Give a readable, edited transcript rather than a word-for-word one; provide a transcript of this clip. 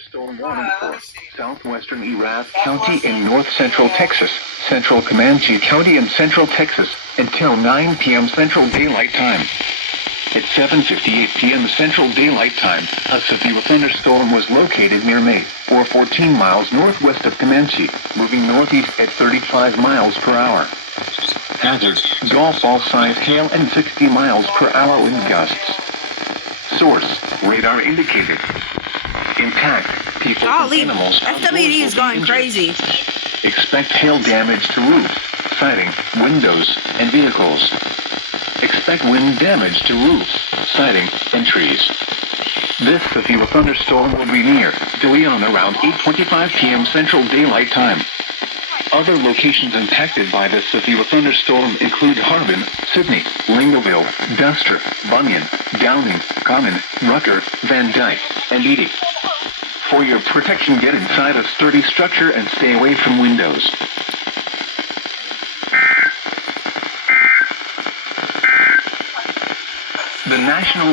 thunderstorm warning for southwestern Erath County and north-central Texas, central Comanche County and central Texas, until 9 p.m. Central Daylight Time. At 7:58 p.m. Central Daylight Time, a severe thunderstorm was located near May, or 14 miles northwest of Comanche, moving northeast at 35 miles per hour. Hazard: golf ball-sized hail and 60 miles per hour wind gusts. Source: radar indicated. Intact, people and animals. FWD is going crazy. Expect hail damage to roofs, siding, windows, and vehicles. Expect wind damage to roofs, siding, and trees. This severe thunderstorm will be near De Leon around 8:25 p.m. Central Daylight Time. Other locations impacted by this severe thunderstorm include Harbin, Sydney, Lingoville, Duster, Bunyan, Downing, Common, Rucker, Van Dyke, and Edie. For your protection, get inside a sturdy structure and stay away from windows. The National